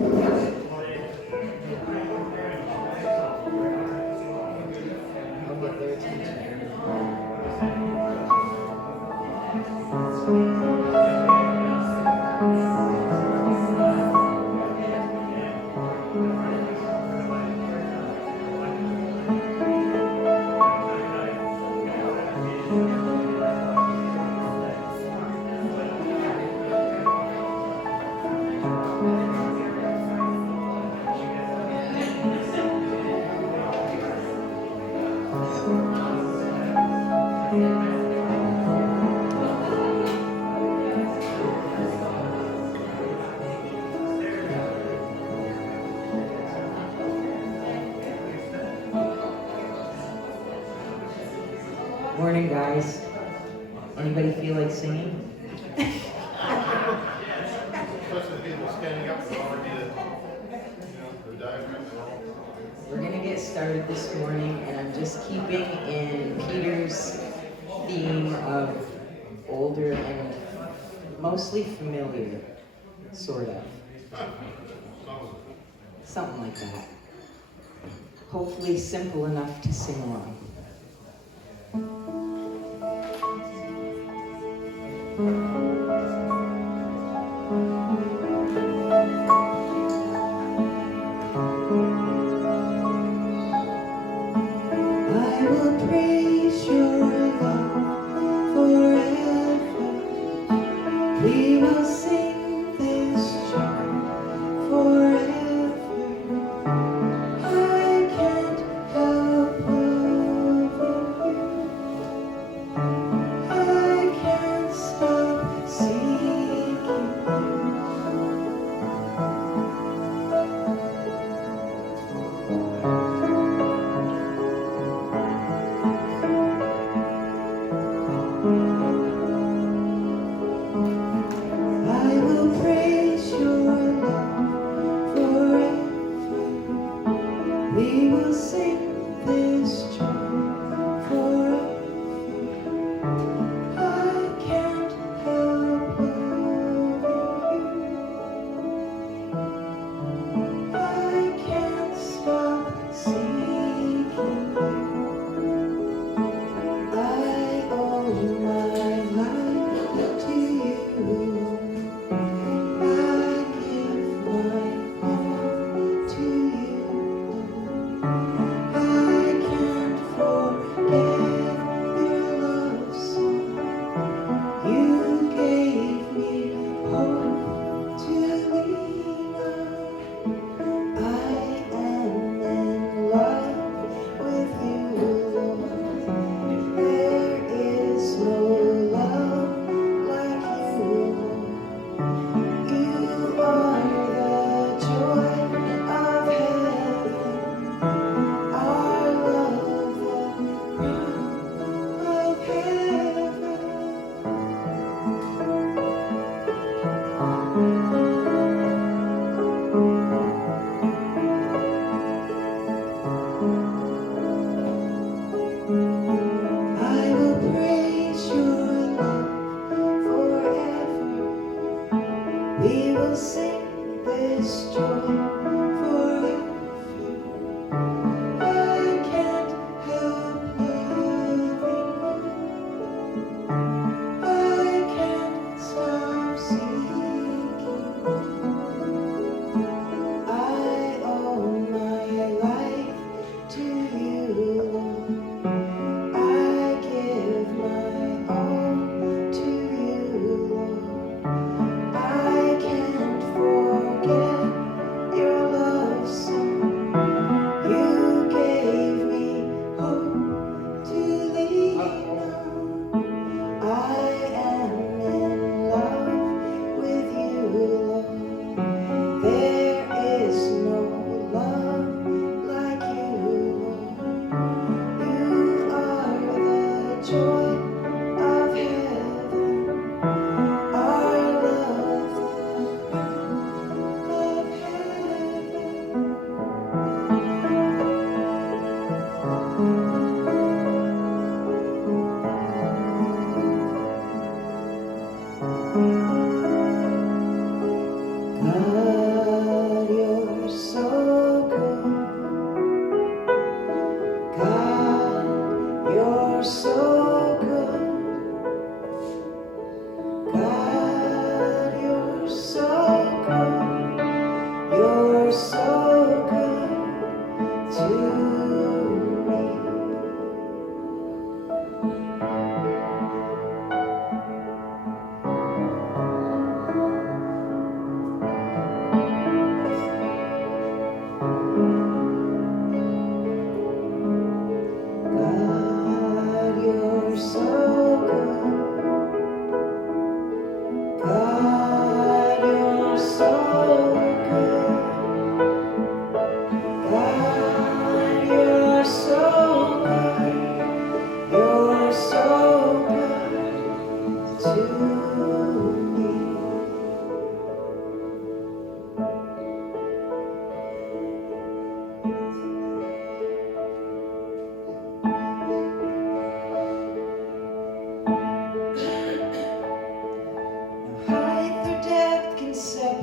I'll get their attention. Morning, guys. Anybody feel like singing? Especially people standing up and already the diaphragm. We're going to get started this morning, and I'm just keeping in Peter's theme of older and mostly familiar, sort of. Something like that. Hopefully simple enough to sing along. I will praise your love forever. We will sing this song forever. I can't help loving you. I can't stop seeking you. I will praise your love forever. We will sing this joy forever. I can't help loving you. I can't stop seeking you. I owe my life to you. I give my all to you. I can't forget your love song. You gave me hope to lean on. I am in love with you, Lord. There is no love like you, Lord. You are the joy of heaven, our love, the crown of heaven. I will praise your love forever. We will sing this joy forever. I can't help loving you. I can't stop seeking you. I owe my life to you, Lord. I give my all to you, Lord. I can't forget your love song. You gave me hope to lean on. I am in love with you, Lord. There is no love like you, Lord. You are the joy of heaven, our love, the crown of heaven. God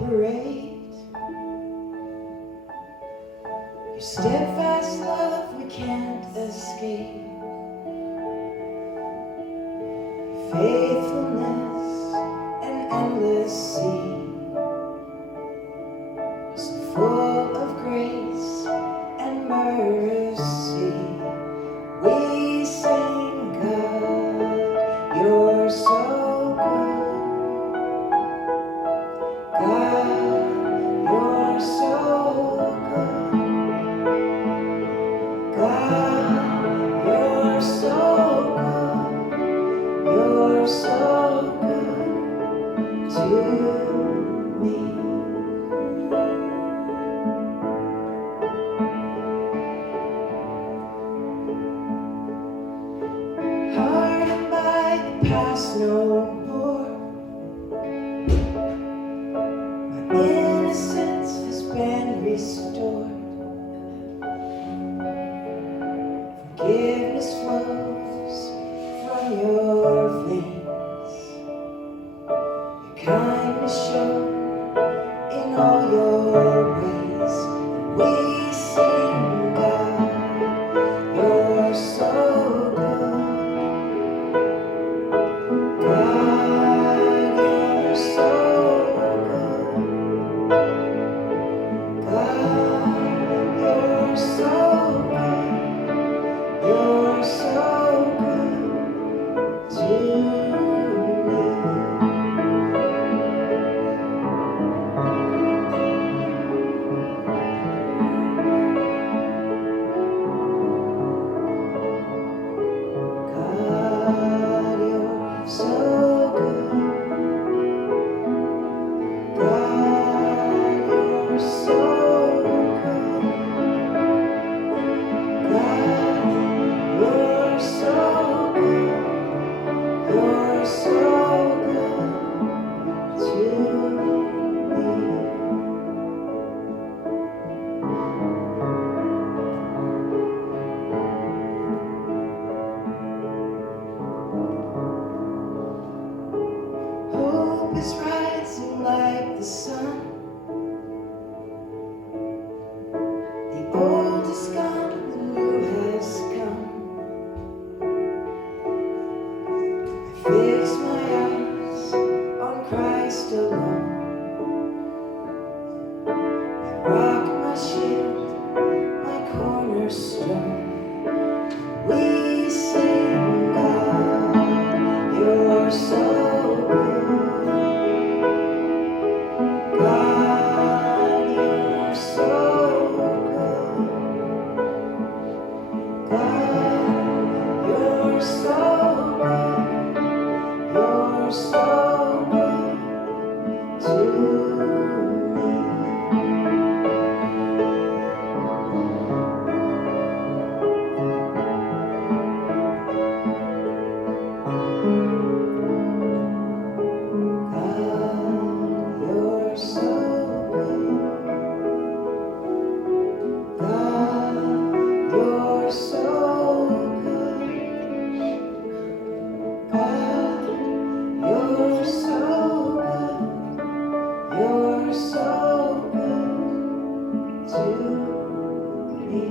separate. Your steadfast love we can't escape. Your faithfulness, an endless sea, so full of grace and mercy. We sing, God, you're so good. God, you're so good. God, you're so good. You're so good to me. Hardened by the past no more. My innocence has been restored. Forgiveness flows from your veins. Your kindness shown in all your ways. We sing, God, you're so good. God, you're so good. God, you're so good. You're so good to me. God, you're so good. God, you're so good. God, you're so good. You're so good to me. Hope is rising like the sun. The old is gone, the new has come. I fix my eyes on Christ alone. My rock, my shield, my cornerstone. We sing, God, you're so good. God, you're so good. God, you're so good. You're so good to me. God, you're so good. God, you're so good. God, you're so good. You're so good to me.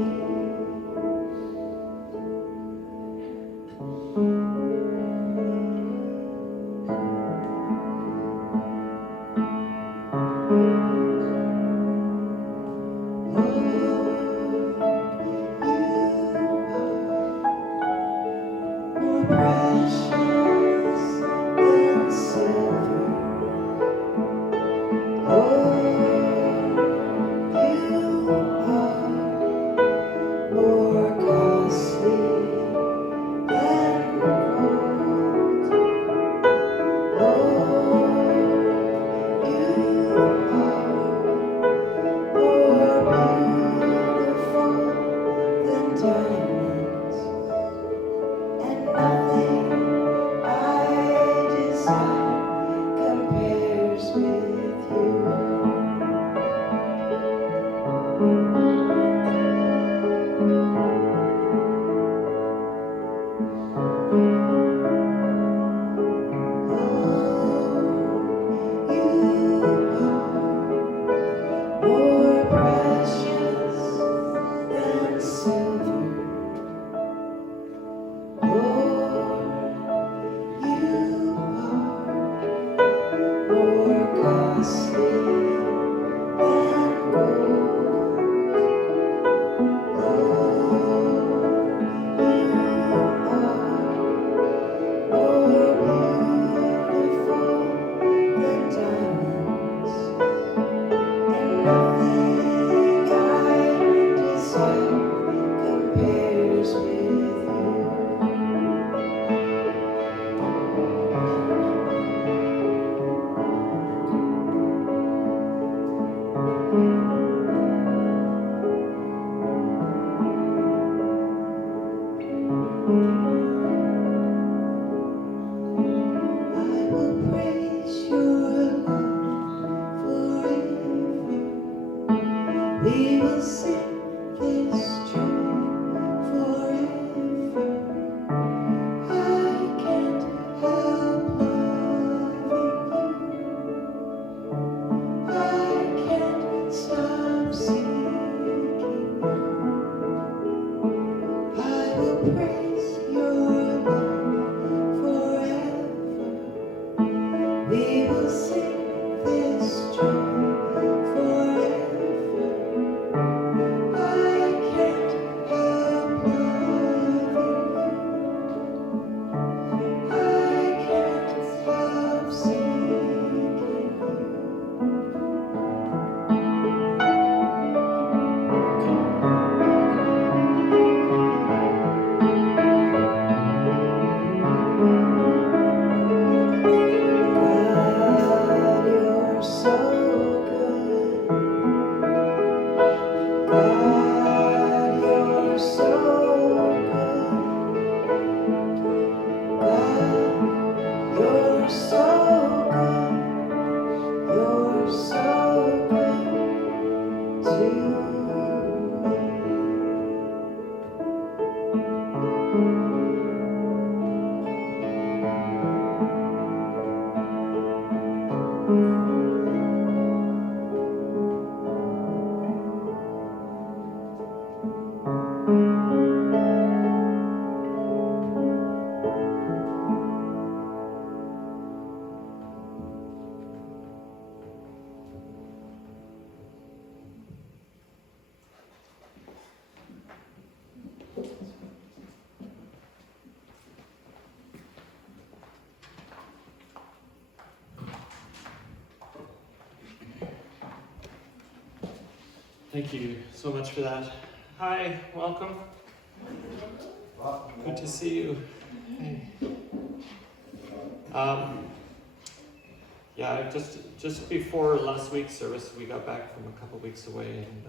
More precious than silver. Lord, you are more costly than gold. Lord, you are more beautiful than diamonds, and nothing I desire compares with you. Lord, you are Nothing I deserve compares with you. I will praise your love forever. We will sing this joy forever. I can't help loving you. I can't stop seeking you. I will praise your love forever. We will sing this joy forever. I can't help loving you. I can't help seeking you. God, you're so good. God, you're so good. God, you're so good. You're so good to me. Thank you so much for that. Hi, welcome. Good to see you. Hey. Yeah, just before last week's service, we got back from a couple weeks away, and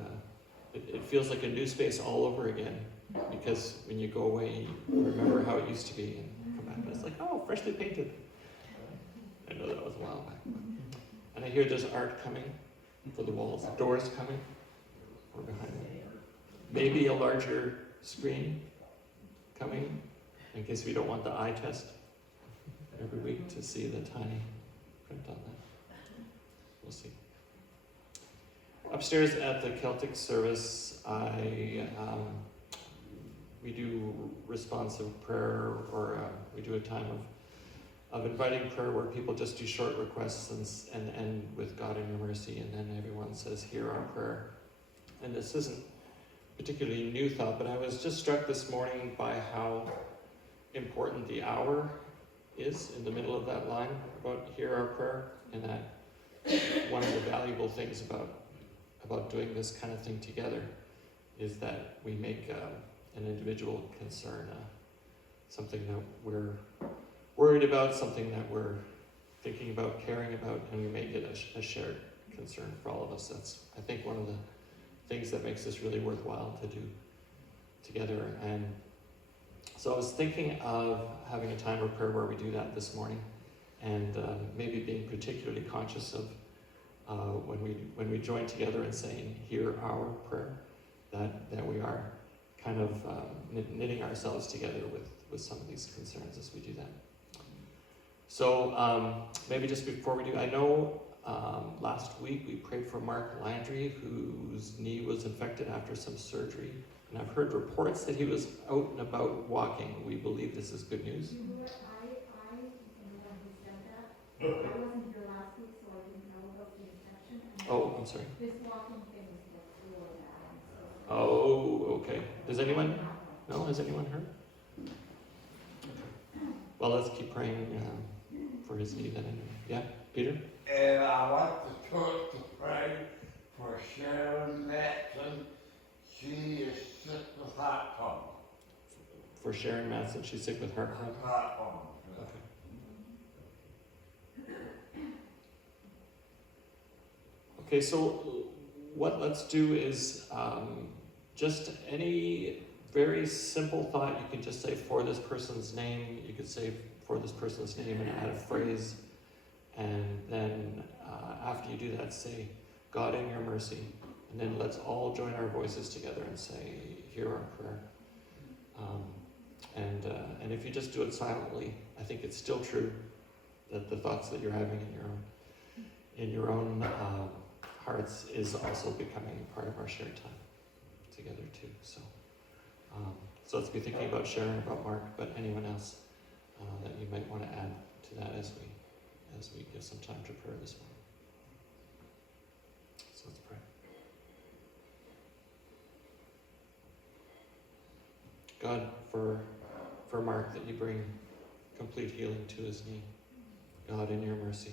it feels like a new space all over again. Because when you go away, you remember how it used to be, and come back, and it's like, oh, freshly painted. I know that was a while back. And I hear there's art coming for the walls, doors coming. Or behind me. Maybe a larger screen coming, in case we don't want the eye test every week to see the tiny print on that. We'll see. Upstairs at the Celtic service, we do responsive prayer, or we do a time of inviting prayer where people just do short requests and end with God in your mercy, and then everyone says, hear our prayer. And this isn't particularly new thought, but I was just struck this morning by how important the hour is in the middle of that line about hear our prayer, and that one of the valuable things about doing this kind of thing together is that we make an individual concern something that we're worried about, something that we're thinking about, caring about, and we make it a shared concern for all of us. That's, I think, one of the things that makes this really worthwhile to do together. And so I was thinking of having a time of prayer where we do that this morning, and maybe being particularly conscious of when we join together and saying, hear our prayer, that we are kind of knitting ourselves together with some of these concerns as we do that. So maybe just before we do, I know last week we prayed for Mark Landry, whose knee was infected after some surgery. And I've heard reports that he was out and about walking. We believe this is good news. You know what, I am the one who said that. I wasn't here last week, so I didn't know about the infection. And Oh, I'm sorry. this walking thing is before that. Oh, okay. Does anyone? No, has anyone heard? Well, let's keep praying for his knee then anyway. Yeah, Peter? And I want the church to pray for for Sharon Matson. She's sick with heart problem. Okay. Okay, so what let's do is just any very simple thought. You can just say for this person's name. You could say for this person's name and add a phrase. And then after you do that, say, God in your mercy. And then let's all join our voices together and say, hear our prayer. And if you just do it silently, I think it's still true that the thoughts that you're having in your own hearts is also becoming part of our shared time together too. So let's be thinking about Sharon, about Mark, but anyone else that you might want to add to that as we give some time to prayer this morning. So let's pray. God, for Mark, that you bring complete healing to his knee. God, in your mercy.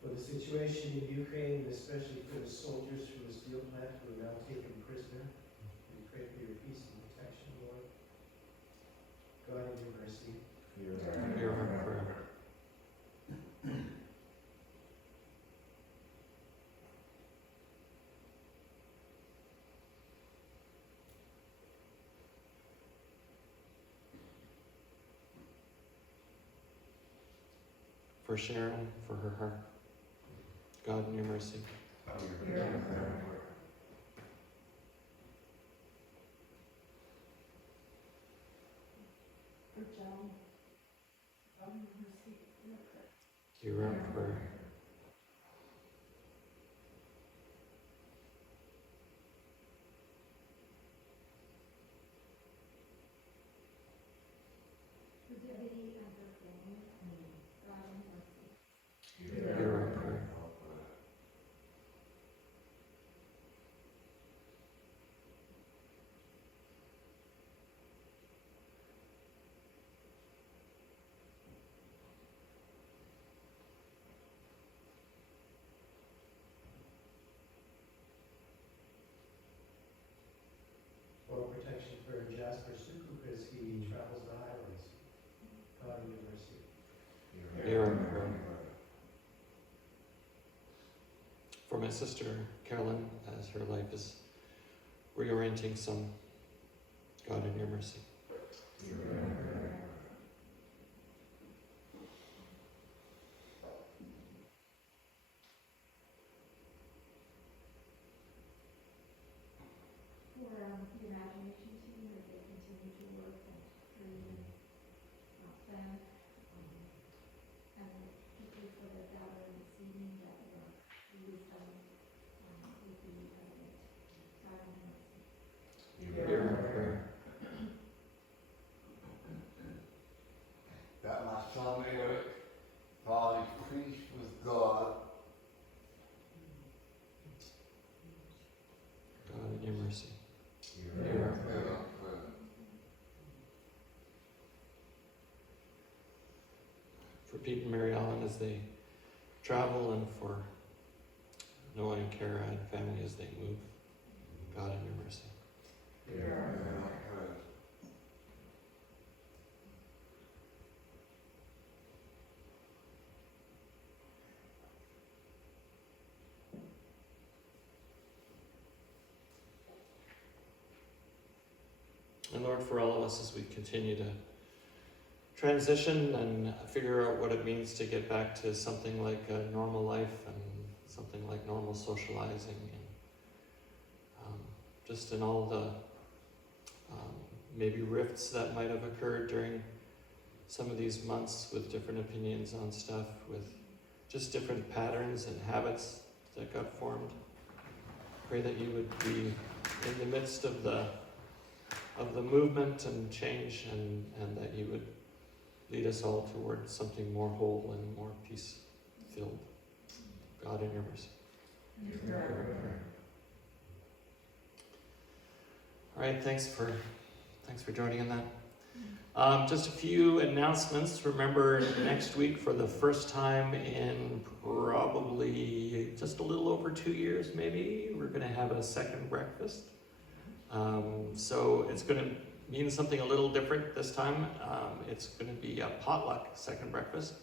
For the situation in Ukraine, especially for the soldiers from the steel plant who are now taken prisoner, we pray for your peace and protection, Lord. God, in your mercy. Hear our prayer. For Sharon, for her heart. God, in your mercy. For Joan, God in your mercy, hear our prayer. Hear our prayer. For Debbie and her family, God in your mercy. Hear our prayer. For protection for Jasper Suku as he travels the highways. God, in your mercy. Hear our prayer. For my sister Carolyn, as her life is reorienting some, God, in your mercy. For the imagination team, as they continue to work and dream and plan, and particularly for the gathering this evening, that your wisdom would be evident. God in your mercy. Hear our prayer. That my son Eric found his peace with God. God, in your mercy. Hear our prayer. For Pete and Mary Ellen as they travel, and for Noah and Kara and family as they move, God, in your mercy. Hear our prayer. And Lord, for all of us as we continue to transition and figure out what it means to get back to something like a normal life and something like normal socializing, and just in all the maybe rifts that might have occurred during some of these months with different opinions on stuff, with just different patterns and habits that got formed. Pray that you would be in the midst of the movement and change, and that you would lead us all towards something more whole and more peace-filled. God, in your mercy. All right, thanks for joining in that. Just a few announcements. Remember, next week, for the first time in probably just a little over 2 years, maybe, we're going to have a second breakfast. So it's going to mean something a little different this time. It's going to be a potluck second breakfast.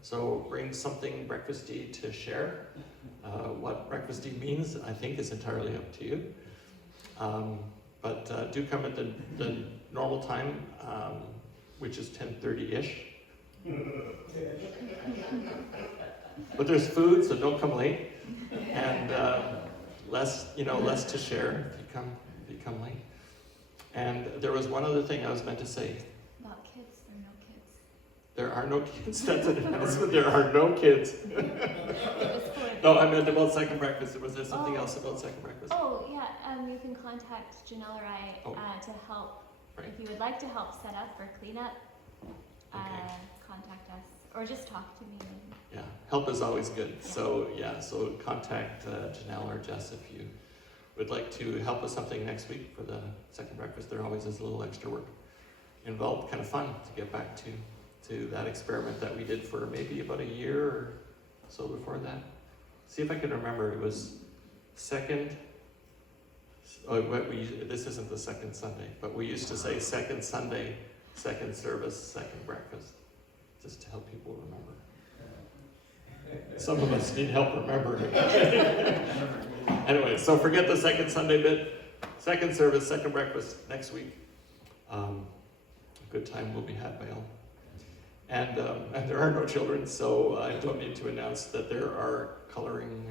So bring something breakfasty to share. What breakfasty means, I think, is entirely up to you. But do come at the normal time, which is 10:30-ish. But there's food, so don't come late. And less to share if you come late. And there was one other thing I was meant to say. About kids or no kids? There are no kids. That's an announcement. There are no kids. No, I meant about second breakfast. Was there something else about second breakfast? Oh, yeah. You can contact Janelle or I to help. Right. If you would like to help set up for cleanup, Okay. contact us. Or just talk to me. Yeah, help is always good. So contact Janelle or Jess if you would like to help with something next week for the second breakfast. There always is a little extra work involved. Kind of fun to get back to that experiment that we did for maybe about a year or so before that. See if I can remember. It was second. This isn't the second Sunday, but we used to say second Sunday, second service, second breakfast, just to help people remember. Some of us need help remembering. Anyway, so forget the second Sunday bit. Second service, second breakfast next week. A good time will be had by all. And there are no children, so I don't need to announce that there are coloring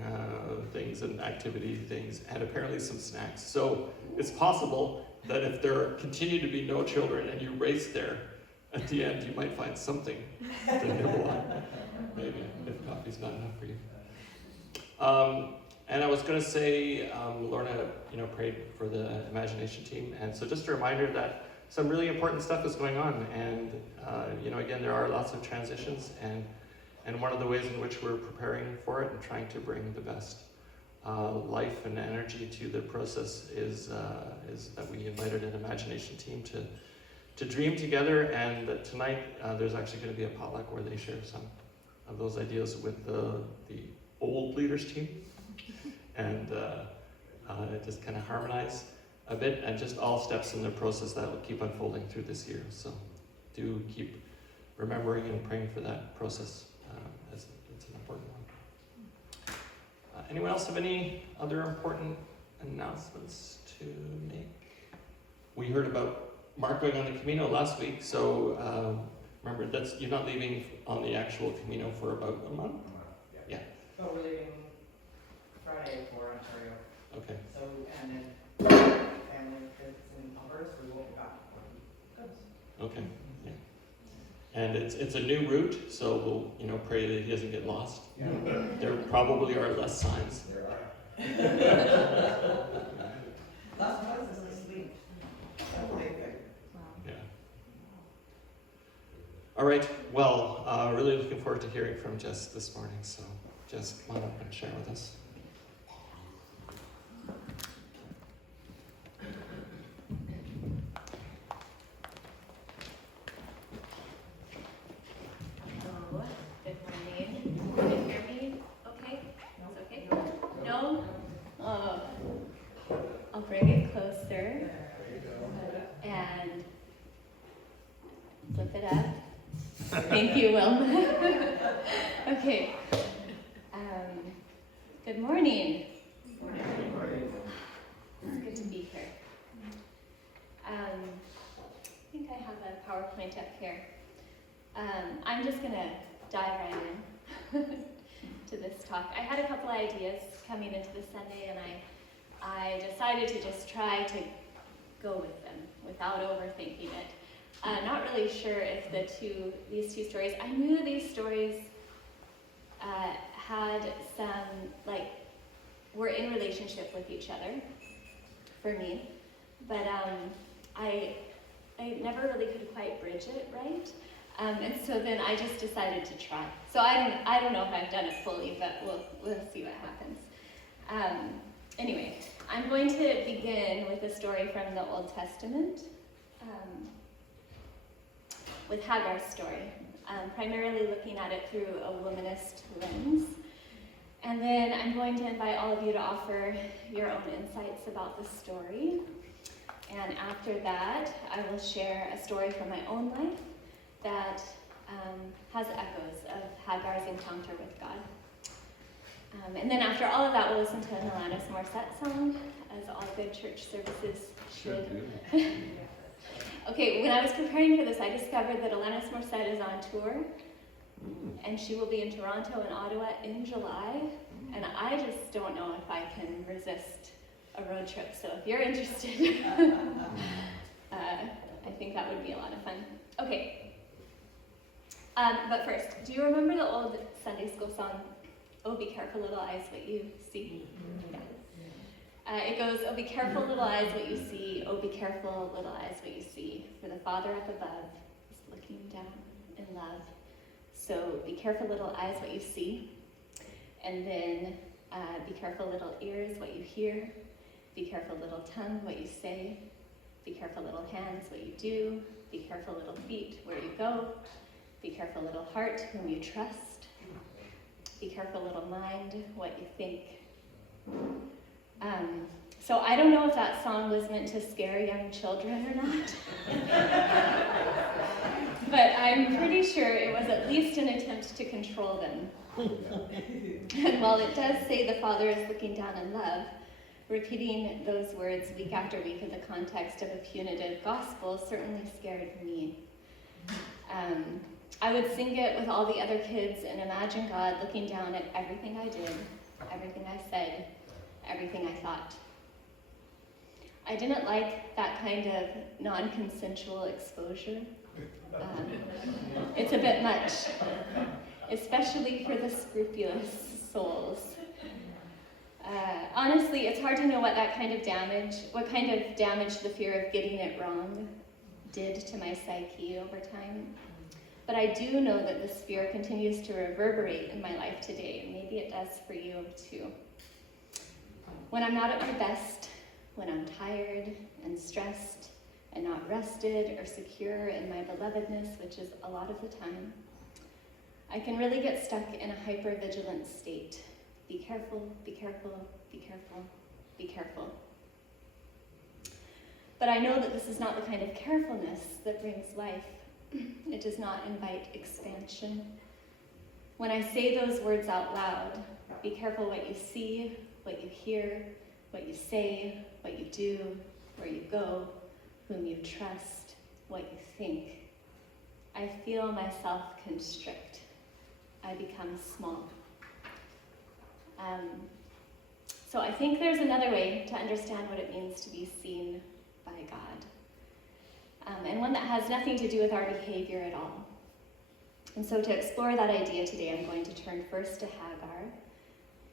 things and activity things, and apparently some snacks. So it's possible that if there continue to be no children and you race there, at the end you might find something to nibble on. Maybe, if coffee's not enough for you. And I was going to say, Lorna, prayed for the imagination team, and so just a reminder that some really important stuff is going on, and again, there are lots of transitions, and one of the ways in which we're preparing for it and trying to bring the best life and energy to the process is that we invited an imagination team to dream together, and that tonight there's actually going to be a potluck where they share some of those ideas with the old leaders team, and just kind of harmonize a bit, and just all steps in the process that will keep unfolding through this year. So do keep remembering and praying for that process, as it's an important one. Anyone else have any other important announcements to make? We heard about Mark going on the Camino last week, so remember, you're not leaving on the actual Camino for about a month? Yeah. So we're leaving Friday for Ontario. Okay. So, and then family, kids, and Alberta, so we won't be back. Okay. Yeah. And it's a new route, so we'll pray that he doesn't get lost. Yeah. There probably are less signs. There are. Last place is asleep. That's a big thing. Yeah. All right. Well, really looking forward to hearing from Jess this morning. So, Jess, come on up and share with us. Hello. Good morning. Can you hear me? Okay? It's okay? No? Oh. I'll bring it closer. And flip it up. Thank you, Wilma. Okay. Good morning. It's good to be here. I think I have a PowerPoint up here. I'm just going to dive right in to this talk. I had a couple ideas coming into this Sunday, and I decided to just try to go with them without overthinking it. Not really sure if these two stories, I knew these stories had some, were in relationship with each other for me, but I never really could quite bridge it right. And so then I just decided to try. So I don't know if I've done it fully, but we'll see what happens. Anyway, I'm going to begin with a story from the Old Testament. with Hagar's story, primarily looking at it through a womanist lens. And then I'm going to invite all of you to offer your own insights about the story. And after that, I will share a story from my own life that has echoes of Hagar's encounter with God. And then after all of that, we'll listen to an Alanis Morrissette song, as all good church services should. Okay, when I was preparing for this, I discovered that Alanis Morrissette is on tour, and she will be in Toronto and Ottawa in July, and I just don't know if I can resist a road trip, so if you're interested, I think that would be a lot of fun. Okay, but first, do you remember the old Sunday school song, "Oh, be careful, little eyes, what you see"? Yeah. It goes, "Oh, be careful, little eyes, what you see. Oh, be careful, little eyes, what you see. For the Father up above is looking down in love. So be careful, little eyes, what you see. And then be careful, little ears, what you hear. Be careful, little tongue, what you say. Be careful, little hands, what you do. Be careful, little feet, where you go. Be careful, little heart, whom you trust. Be careful, little mind, what you think." So I don't know if that song was meant to scare young children or not, but I'm pretty sure it was at least an attempt to control them. And while it does say the Father is looking down in love, repeating those words week after week in the context of a punitive gospel certainly scared me. I would sing it with all the other kids and imagine God looking down at everything I did, everything I said, everything I thought. I didn't like that kind of non-consensual exposure. It's a bit much, especially for the scrupulous souls. Honestly, it's hard to know what kind of damage the fear of getting it wrong did to my psyche over time. But I do know that this fear continues to reverberate in my life today, and maybe it does for you too. When I'm not at my best, when I'm tired and stressed and not rested or secure in my belovedness, which is a lot of the time, I can really get stuck in a hypervigilant state. Be careful, be careful, be careful, be careful. But I know that this is not the kind of carefulness that brings life. It does not invite expansion. When I say those words out loud, be careful what you see, what you hear, what you say, what you do, where you go, whom you trust, what you think, I feel myself constrict. I become small. So I think there's another way to understand what it means to be seen by God, and one that has nothing to do with our behavior at all. And so to explore that idea today, I'm going to turn first to Hagar,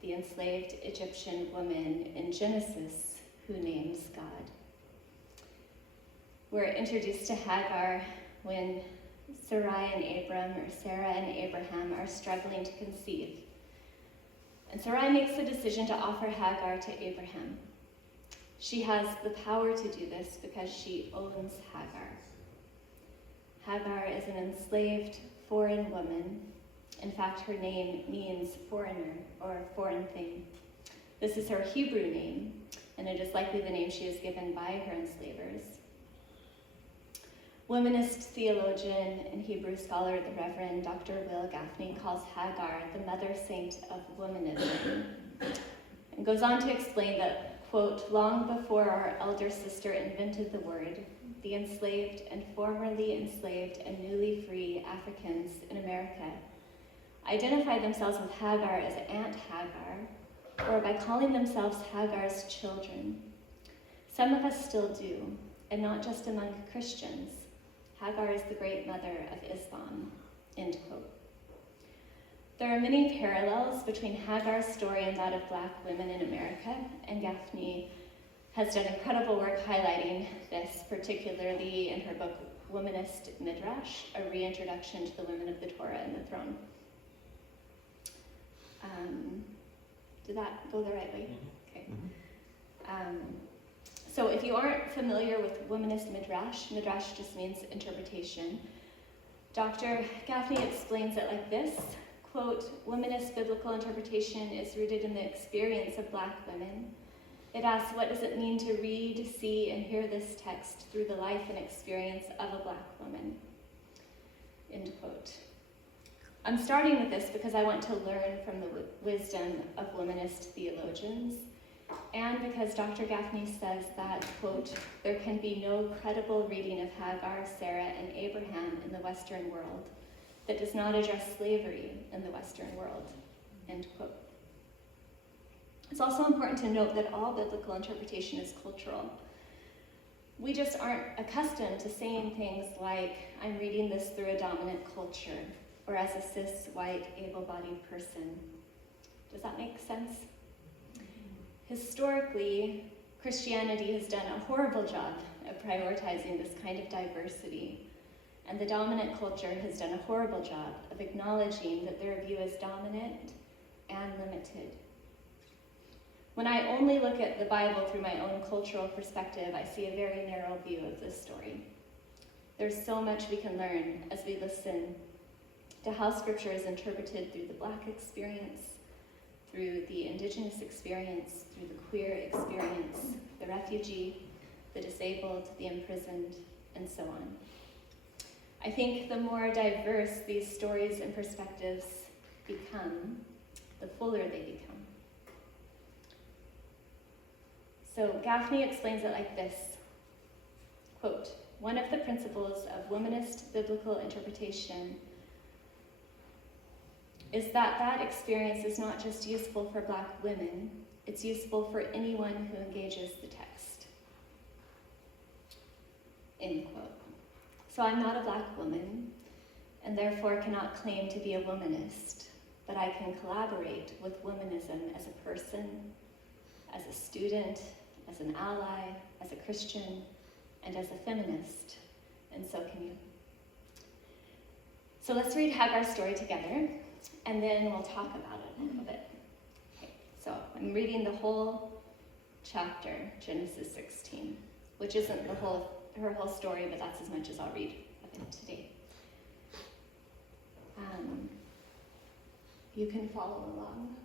the enslaved Egyptian woman in Genesis who names God. We're introduced to Hagar when Sarah and Abraham are struggling to conceive. And Sarai makes the decision to offer Hagar to Abraham. She has the power to do this because she owns Hagar. Hagar is an enslaved foreign woman. In fact, her name means foreigner or foreign thing. This is her Hebrew name, and it is likely the name she is given by her enslavers. Womanist theologian and Hebrew scholar, the Reverend Dr. Will Gaffney, calls Hagar the mother saint of womanism, and goes on to explain that, quote, long before our elder sister invented the word, the enslaved and formerly enslaved and newly free Africans in America identified themselves with Hagar as Aunt Hagar, or by calling themselves Hagar's children. Some of us still do, and not just among Christians. Hagar is the great mother of Islam, end quote. There are many parallels between Hagar's story and that of Black women in America, and Gaffney has done incredible work highlighting this, particularly in her book, Womanist Midrash, a reintroduction to the women of the Torah and the throne. Did that go the right way? Okay. So if you aren't familiar with womanist midrash, midrash just means interpretation. Dr. Gaffney explains it like this, quote, "Womanist biblical interpretation is rooted in the experience of Black women. It asks, what does it mean to read, see, and hear this text through the life and experience of a Black woman?" End quote. I'm starting with this because I want to learn from the wisdom of womanist theologians, and because Dr. Gaffney says that, quote, "there can be no credible reading of Hagar, Sarah, and Abraham in the Western world that does not address slavery in the Western world," end quote. It's also important to note that all biblical interpretation is cultural. We just aren't accustomed to saying things like, "I'm reading this through a dominant culture," or "as a cis, white, able-bodied person." Does that make sense? Historically, Christianity has done a horrible job of prioritizing this kind of diversity, and the dominant culture has done a horrible job of acknowledging that their view is dominant and limited. When I only look at the Bible through my own cultural perspective, I see a very narrow view of this story. There's so much we can learn as we listen to how Scripture is interpreted through the Black experience, through the Indigenous experience, through the queer experience, the refugee, the disabled, the imprisoned, and so on. I think the more diverse these stories and perspectives become, the fuller they become. So Gaffney explains it like this, quote, "One of the principles of womanist biblical interpretation is that experience is not just useful for Black women, it's useful for anyone who engages the text." End quote. So I'm not a Black woman, and therefore cannot claim to be a womanist, but I can collaborate with womanism as a person, as a student, as an ally, as a Christian, and as a feminist, and so can you. So let's read Hagar's story together, and then we'll talk about it a little bit. Okay, so I'm reading the whole chapter, Genesis 16, which isn't her whole story, but that's as much as I'll read of it today. You can follow along.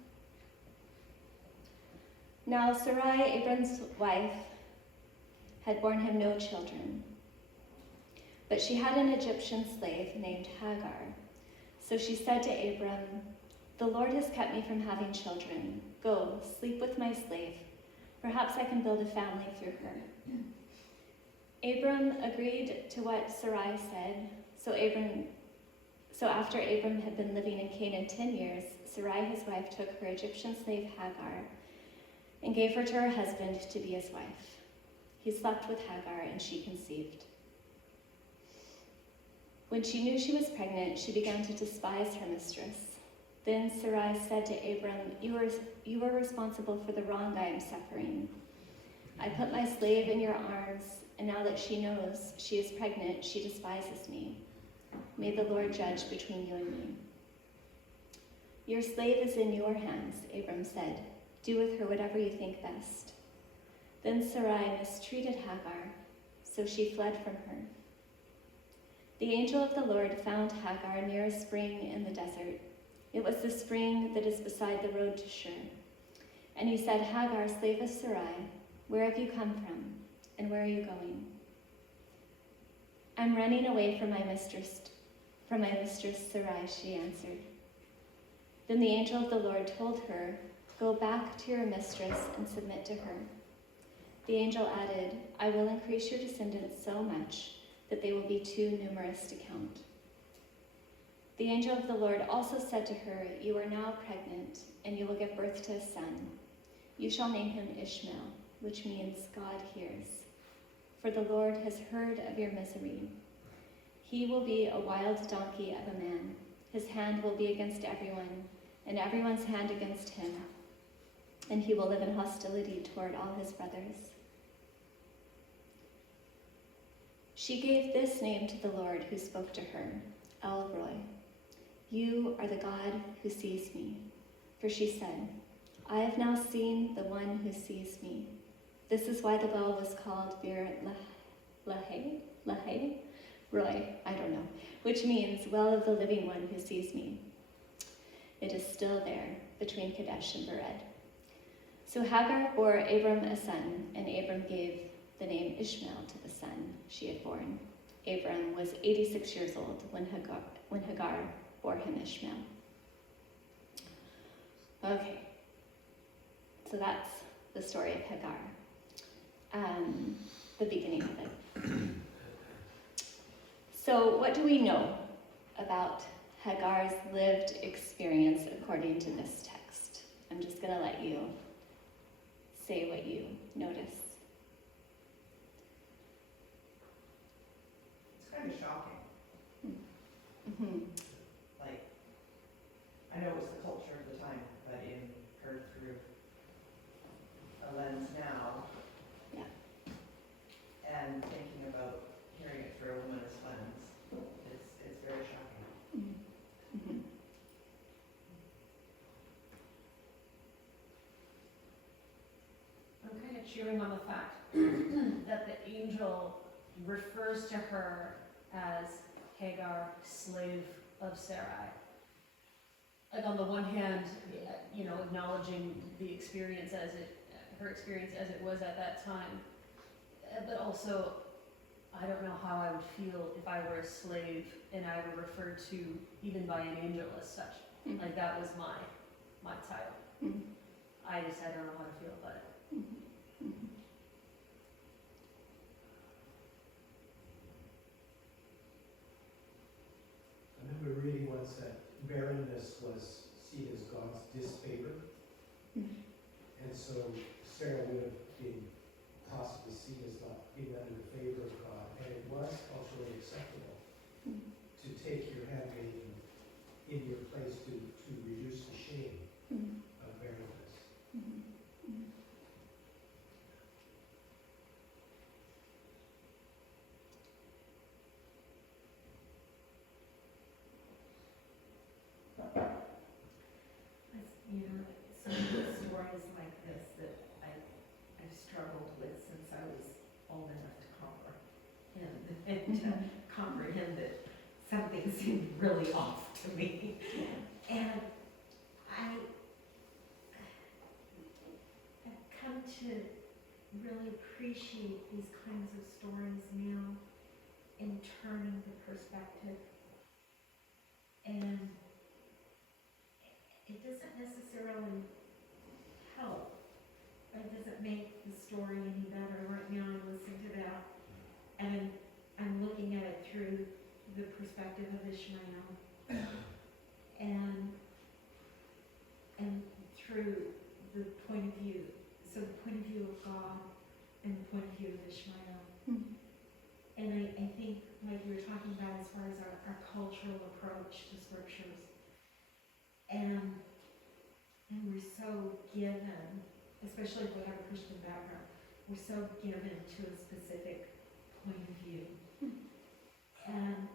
Now Sarai, Abram's wife, had borne him no children, but she had an Egyptian slave named Hagar. So she said to Abram, "The Lord has kept me from having children. Go, sleep with my slave. Perhaps I can build a family through her." Abram agreed to what Sarai said. So after Abram had been living in Canaan 10 years, Sarai, his wife, took her Egyptian slave Hagar and gave her to her husband to be his wife. He slept with Hagar, and she conceived. When she knew she was pregnant, she began to despise her mistress. Then Sarai said to Abram, You are responsible for the wrong I am suffering. I put my slave in your arms, and now that she knows she is pregnant, she despises me. May the Lord judge between you and me." "Your slave is in your hands," Abram said. "Do with her whatever you think best." Then Sarai mistreated Hagar, so she fled from her. The angel of the Lord found Hagar near a spring in the desert. It was the spring that is beside the road to Shur. And he said, "Hagar, slave of Sarai, where have you come from, and where are you going?" "I'm running away from my mistress Sarai," she answered. Then the angel of the Lord told her, "Go back to your mistress and submit to her." The angel added, "I will increase your descendants so much that they will be too numerous to count." The angel of the Lord also said to her, "You are now pregnant, and you will give birth to a son. You shall name him Ishmael, which means God hears. For the Lord has heard of your misery. He will be a wild donkey of a man. His hand will be against everyone, and everyone's hand against him. And he will live in hostility toward all his brothers." She gave this name to the Lord who spoke to her, El Roi. "You are the God who sees me." For she said, "I have now seen the one who sees me." This is why the well was called Bir Lahai, Roy, I don't know, which means well of the living one who sees me. It is still there between Kadesh and Bered. So Hagar bore Abram a son, and Abram gave the name Ishmael to the son she had born. Abram was 86 years old when Hagar bore him Ishmael. Okay, so that's the story of Hagar, the beginning of it. So what do we know about Hagar's lived experience according to this text? I'm just going to let you say what you notice. It's kind of shocking. Mm-hmm. Like, I know it was the culture of the time, but in her through a lens now, Yeah. and thinking about hearing it through a womanist lens, it's very shocking. Mm-hmm. I'm kind of chewing on the fact that the angel refers to her as Hagar, slave of Sarai. Like on the one hand, you know, acknowledging the experience as her experience as it was at that time, but also, I don't know how I would feel if I were a slave and I were referred to even by an angel as such. Mm-hmm. Like that was my title. Mm-hmm. I don't know how to feel about it. Mm-hmm. Mm-hmm. I remember reading once that barrenness was seen as God's disfavor. Mm-hmm. And so Sarah would have been possibly seen as not being under the favor of God. And it was culturally acceptable to take your handmaiden in your place to reduce the shame Mm-hmm. of barrenness. Mm-hmm. You know, some of the stories like this that I've struggled with since I was old enough to comprehend, and to comprehend that something seemed really off to me. And I've come to really appreciate these kinds of stories now in turning the perspective. And it doesn't necessarily help. It doesn't make the story any better. Right now I'm listening to that and I'm looking at it through the perspective of Ishmael and through the point of view, so the point of view of God and the point of view of Ishmael. Mm-hmm. And I think, like we were talking about as far as our cultural approach to scriptures, and we're so given, especially if we have a Christian background, we're so given to a specific point of view. And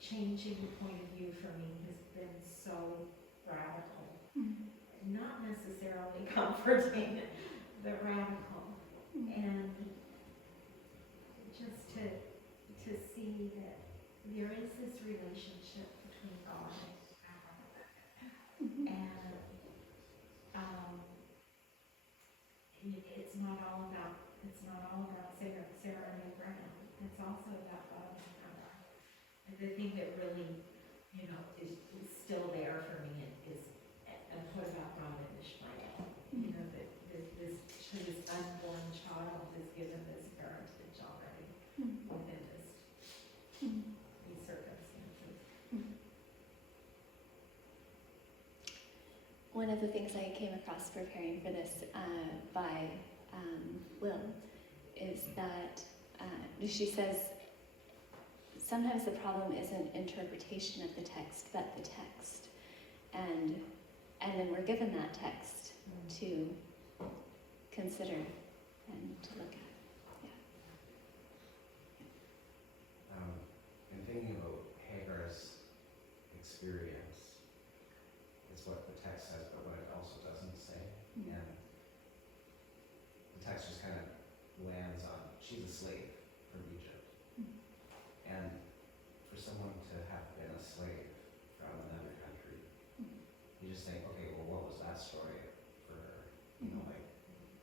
changing the point of view for me has been so radical. Mm-hmm. Not necessarily comforting, but radical. And just to see that there is this relationship between God Mm-hmm. and it's not all about Sarah and Abraham. It's also about God and Hagar. And the thing that really, you know, is still there for me is, and what about God and Ishmael? You know, that this unborn child is given this heritage already within these circumstances. One of the things I came across preparing for this by Will is that she says sometimes the problem isn't interpretation of the text, but the text, and then we're given that text to consider and to look at. In thinking about Hagar's experience, it's what the text says, but what it also doesn't say. Mm-hmm. And the text just kind of lands on, she's a slave from Egypt. just think, okay, well, what was that story for her? You know, like,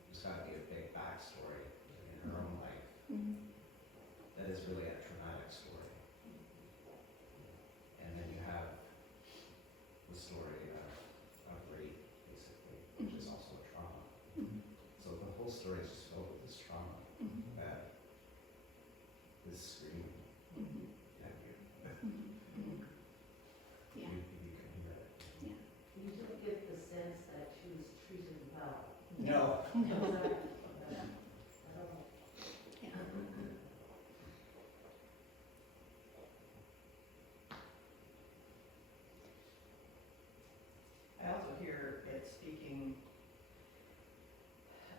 there's gotta be a big backstory in her own life that is really a traumatic story. And then you have the story of rape, basically, which is also a trauma. So the whole story is just filled with this trauma that is screaming at you. Yeah. You can hear it. You don't get the sense that she was treated well. No. I also hear it speaking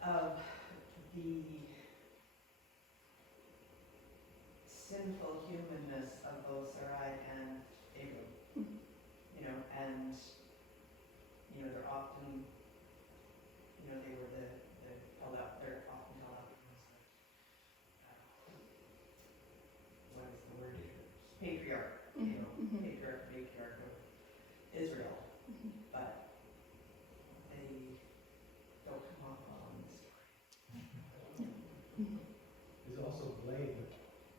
of the sinful humanness of both Sarai and Abram. You know, and, you know, they're often, you know, they were they're often held up as, what is the word? Patriarch, you know, matriarch of Israel. But they don't come off well in this story. There's also blame.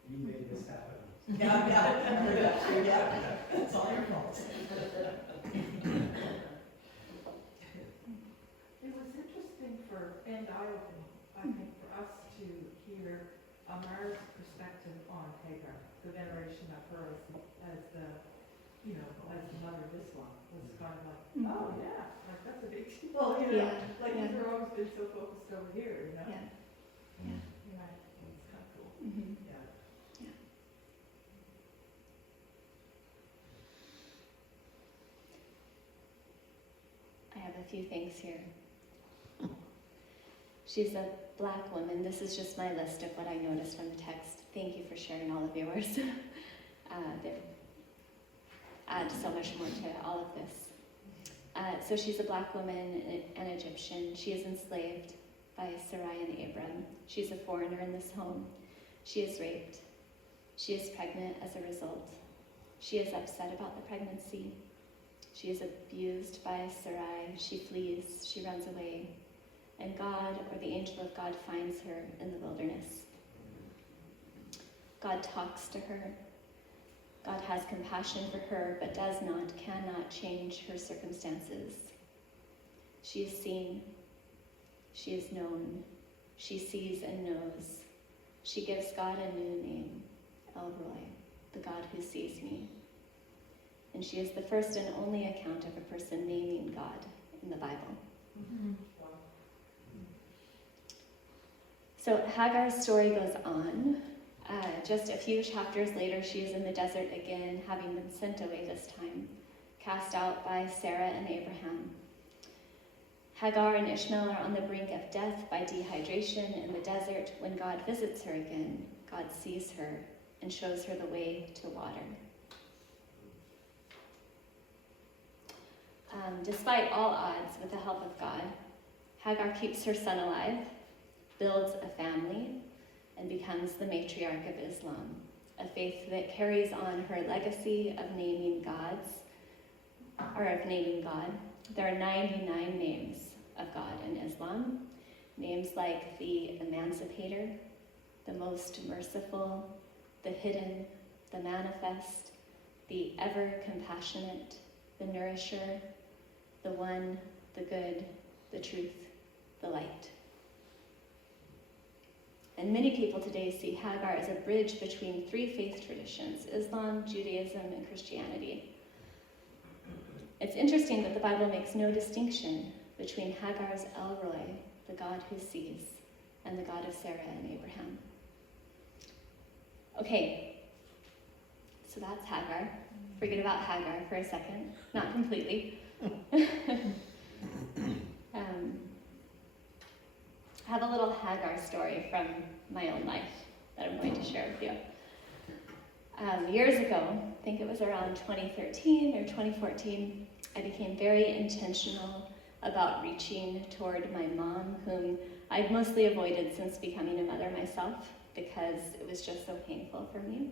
You made this happen. Yeah, it's all your fault. It was interesting and eye-opening, I think, for us to hear Amar's perspective on Hagar, the veneration of her as the, you know, as the mother of Islam, was kind of like, oh yeah, like that's a big deal, you know, like you've always been so focused over here, you know? Yeah. Yeah, it's kind of cool. Yeah. I have a few things here. She's a black woman. This is just my list of what I noticed from the text. Thank you for sharing all of yours. They add so much more to all of this. So she's a black woman, an Egyptian. She is enslaved by Sarai and Abram. She's a foreigner in this home. She is raped. She is pregnant as a result. She is upset about the pregnancy. She is abused by Sarai. She flees. She runs away. And God, or the angel of God, finds her in the wilderness. God talks to her. God has compassion for her, but cannot change her circumstances. She is seen. She is known. She sees and knows. She gives God a new name, El Roi, the God who sees me. And she is the first and only account of a person naming God in the Bible. So Hagar's story goes on. Just a few chapters later, she is in the desert again, having been sent away this time, cast out by Sarah and Abraham. Hagar and Ishmael are on the brink of death by dehydration in the desert. When God visits her again, God sees her and shows her the way to water. Despite all odds, with the help of God, Hagar keeps her son alive, builds a family, and becomes the matriarch of Islam, a faith that carries on her legacy of naming God. There are 99 names of God in Islam, names like the Emancipator, the Most Merciful, the Hidden, the Manifest, the Ever Compassionate, the Nourisher, the One, the Good, the Truth, the Light. And many people today see Hagar as a bridge between three faith traditions, Islam, Judaism, and Christianity. It's interesting that the Bible makes no distinction between Hagar's El Roi, the God who sees, and the God of Sarah and Abraham. Okay, so that's Hagar. Forget about Hagar for a second, not completely. I have a little Hagar story from my own life that I'm going to share with you. Years ago, I think it was around 2013 or 2014, I became very intentional about reaching toward my mom, whom I'd mostly avoided since becoming a mother myself because it was just so painful for me.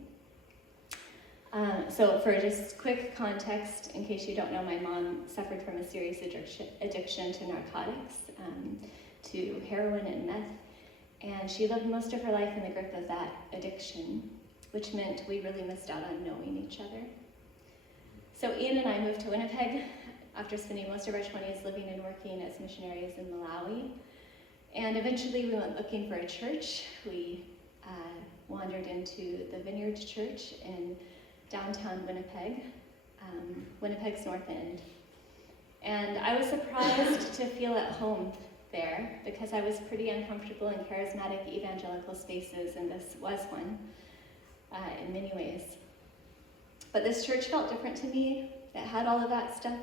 So for just quick context, in case you don't know, my mom suffered from a serious addiction to narcotics, to heroin and meth, and she lived most of her life in the grip of that addiction, which meant we really missed out on knowing each other. So Ian and I moved to Winnipeg after spending most of our 20s living and working as missionaries in Malawi. And eventually we went looking for a church. We wandered into the Vineyard Church in downtown Winnipeg, Winnipeg's north end. And I was surprised to feel at home there because I was pretty uncomfortable in charismatic evangelical spaces, and this was one in many ways. But this church felt different to me. It had all of that stuff.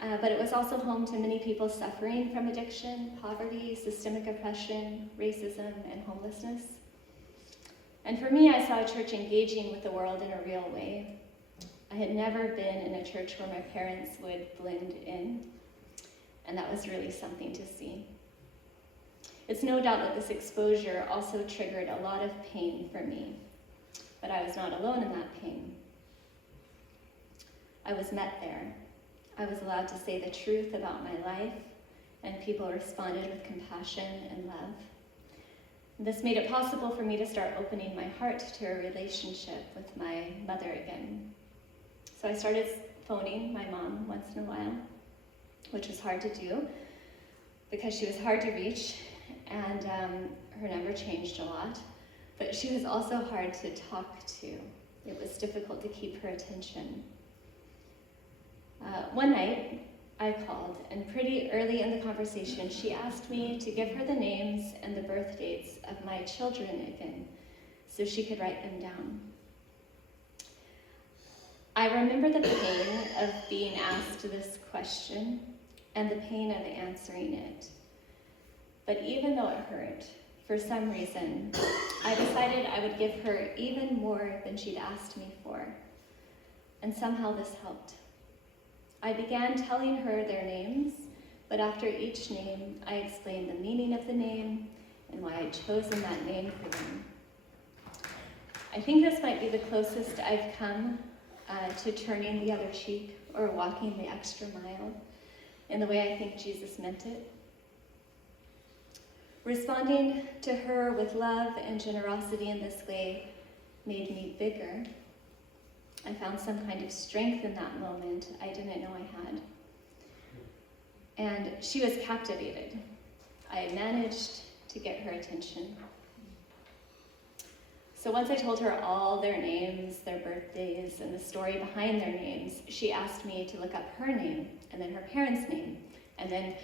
But it was also home to many people suffering from addiction, poverty, systemic oppression, racism, and homelessness. And for me, I saw a church engaging with the world in a real way. I had never been in a church where my parents would blend in, and that was really something to see. It's no doubt that this exposure also triggered a lot of pain for me, but I was not alone in that pain. I was met there. I was allowed to say the truth about my life, and people responded with compassion and love. This made it possible for me to start opening my heart to a relationship with my mother again. So I started phoning my mom once in a while, which was hard to do because she was hard to reach, and her number changed a lot, but she was also hard to talk to. It was difficult to keep her attention. One night, I called, and pretty early in the conversation, she asked me to give her the names and the birth dates of my children again, so she could write them down. I remember the pain of being asked this question and the pain of answering it. But even though it hurt, for some reason, I decided I would give her even more than she'd asked me for. And somehow this helped. I began telling her their names, but after each name, I explained the meaning of the name and why I'd chosen that name for them. I think this might be the closest I've come to turning the other cheek or walking the extra mile in the way I think Jesus meant it. Responding to her with love and generosity in this way made me bigger. I found some kind of strength in that moment I didn't know I had. And she was captivated. I managed to get her attention. So once I told her all their names, their birthdays, and the story behind their names, she asked me to look up her name, and then her parents' name, and then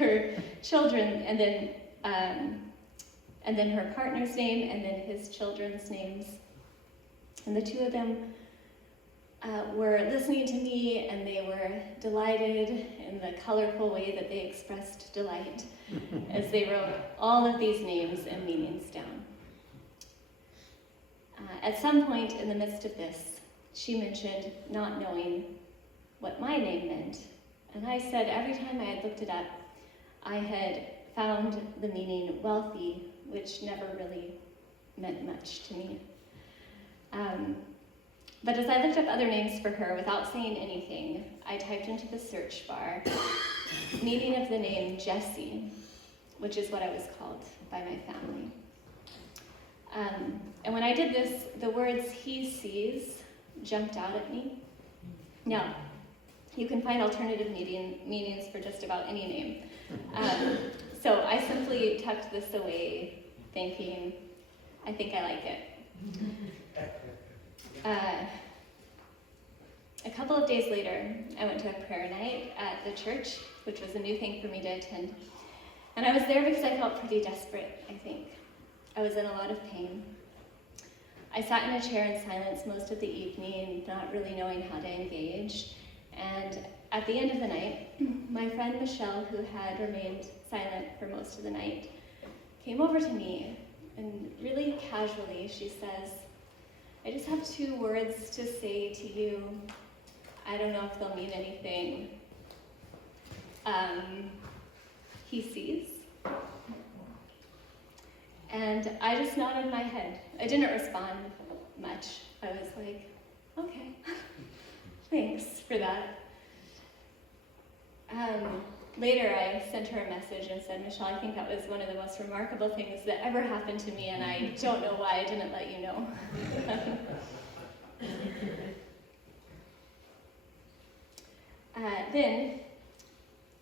her children, and then her partner's name, and then his children's names. And the two of them were listening to me, and they were delighted in the colorful way that they expressed delight as they wrote all of these names and meanings down. At some point in the midst of this, she mentioned not knowing what my name meant. And I said every time I had looked it up, I had found the meaning wealthy, which never really meant much to me. But as I looked up other names for her without saying anything, I typed into the search bar meaning of the name Jessie, which is what I was called by my family. And when I did this, the words "he sees" jumped out at me. Now, you can find alternative meanings for just about any name. So I simply tucked this away, thinking, I think I like it. A couple of days later, I went to a prayer night at the church, which was a new thing for me to attend. And I was there because I felt pretty desperate, I think. I was in a lot of pain. I sat in a chair in silence most of the evening, not really knowing how to engage. And at the end of the night, my friend Michelle, who had remained silent for most of the night, came over to me, and really casually she says, "I just have 2 words to say to you. I don't know if they'll mean anything. He sees." And I just nodded my head. I didn't respond much. I was like, Thanks for that. Later, I sent her a message and said, Michelle, I think that was one of the most remarkable things that ever happened to me, and I don't know why I didn't let you know. Then,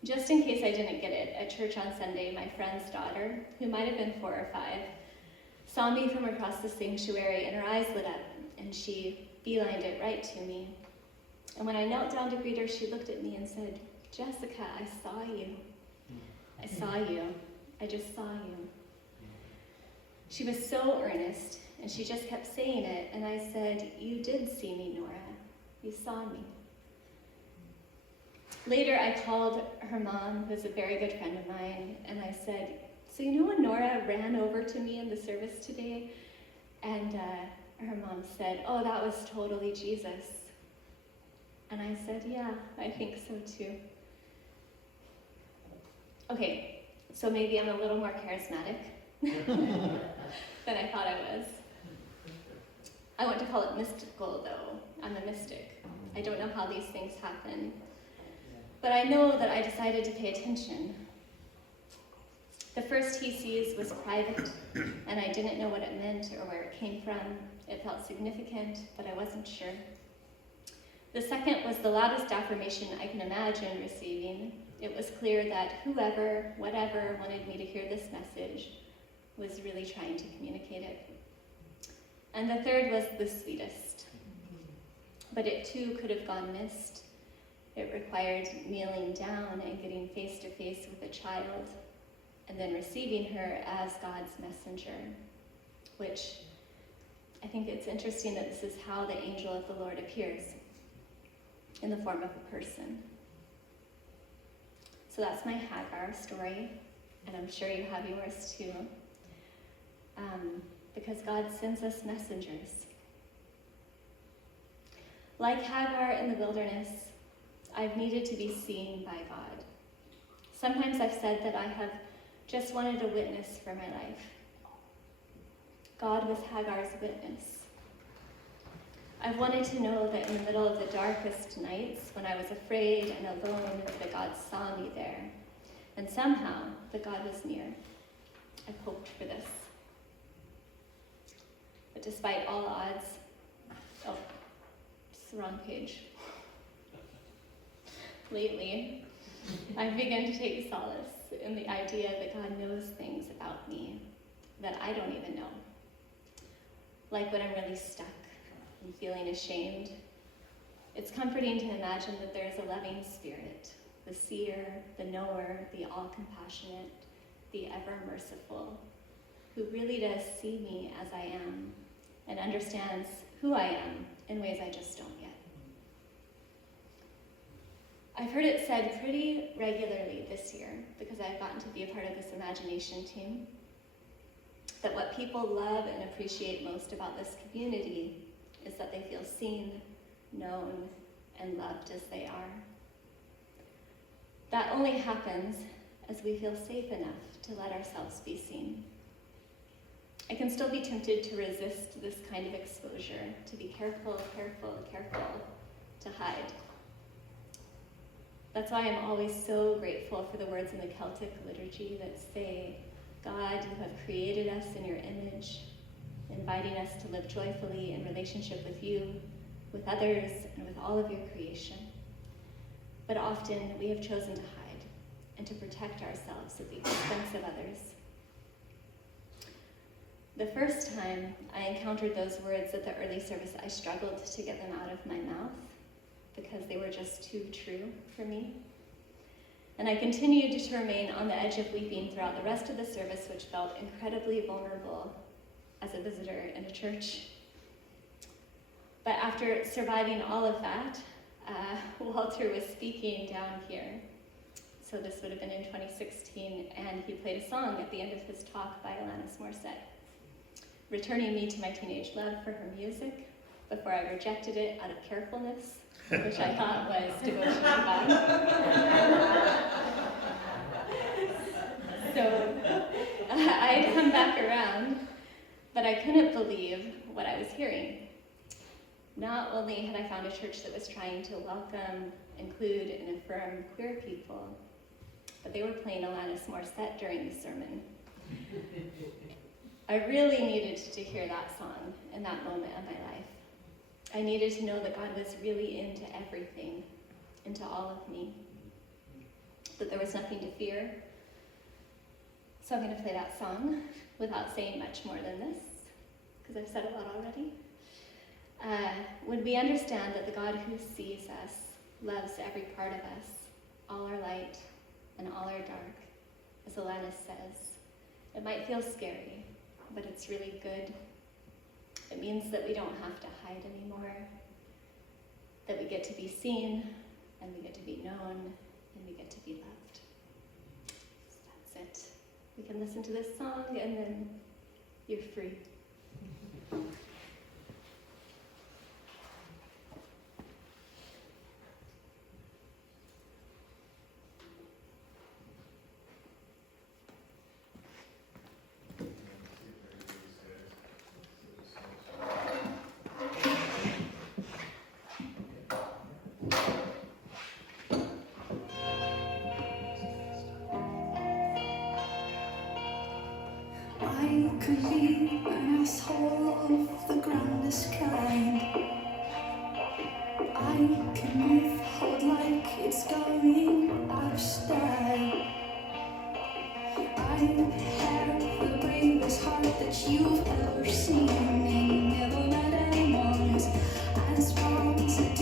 just in case I didn't get it, at church on Sunday, my friend's daughter, who might have been 4 or 5, saw me from across the sanctuary, and her eyes lit up, and she beelined it right to me. And when I knelt down to greet her, she looked at me and said, Jessica, I saw you. I saw you. I just saw you. She was so earnest, and she just kept saying it, and I said, you did see me, Nora. You saw me. Later, I called her mom, who's a very good friend of mine, and I said, so you know when Nora ran over to me in the service today? And her mom said, oh, that was totally Jesus. And I said, yeah, I think so too. Okay, so maybe I'm a little more charismatic than I thought I was. I want to call it mystical, though. I'm a mystic. I don't know how these things happen. But I know that I decided to pay attention. The first he sees was private, and I didn't know what it meant or where it came from. It felt significant, but I wasn't sure. The second was the loudest affirmation I can imagine receiving. It was clear that whoever, whatever wanted me to hear this message was really trying to communicate it. And the third was the sweetest. But it too could have gone missed. It required kneeling down and getting face to face with a child, and then receiving her as God's messenger, which I think it's interesting that this is how the angel of the Lord appears, in the form of a person. So that's my Hagar story, and I'm sure you have yours too, because God sends us messengers. Like Hagar in the wilderness, I've needed to be seen by God. Sometimes I've said that I have just wanted a witness for my life. God was Hagar's witness. I've wanted to know that in the middle of the darkest nights, when I was afraid and alone, that God saw me there, and somehow that God was near. I've hoped for this. But despite all odds, it's the wrong page. Lately, I've begun to take solace in the idea that God knows things about me that I don't even know. Like when I'm really stuck and feeling ashamed. It's comforting to imagine that there's a loving spirit, the seer, the knower, the all-compassionate, the ever-merciful, who really does see me as I am and understands who I am in ways I just don't yet. I've heard it said pretty regularly this year, because I've gotten to be a part of this imagination team, that what people love and appreciate most about this community is that they feel seen, known, and loved as they are. That only happens as we feel safe enough to let ourselves be seen. I can still be tempted to resist this kind of exposure, to be careful, careful, careful, to hide. That's why I'm always so grateful for the words in the Celtic liturgy that say, God, you have created us in your image, inviting us to live joyfully in relationship with you, with others, and with all of your creation. But often we have chosen to hide and to protect ourselves at the expense of others. The first time I encountered those words at the early service, I struggled to get them out of my mouth because they were just too true for me. And I continued to remain on the edge of weeping throughout the rest of the service, which felt incredibly vulnerable as a visitor in a church. But after surviving all of that, Walter was speaking down here. So this would have been in 2016, and he played a song at the end of his talk by Alanis Morrissette, returning me to my teenage love for her music before I rejected it out of carefulness, which I thought was devotion to God. So I had come back around, but I couldn't believe what I was hearing. Not only had I found a church that was trying to welcome, include, and affirm queer people, but they were playing Alanis Morrissette during the sermon. I really needed to hear that song in that moment of my life. I needed to know that God was really into everything, into all of me, that there was nothing to fear. So I'm going to play that song without saying much more than this, because I've said a lot already. When we understand that the God who sees us loves every part of us, all our light and all our dark, as Alanis says, it might feel scary, but it's really good. It means that we don't have to hide anymore, that we get to be seen, and we get to be known, and we get to be loved. So that's it. We can listen to this song, and then you're free. I could be an asshole of the grandest kind. I can withhold like it's going out of style. I have the bravest heart that you've ever seen, and never met anyone as strong as it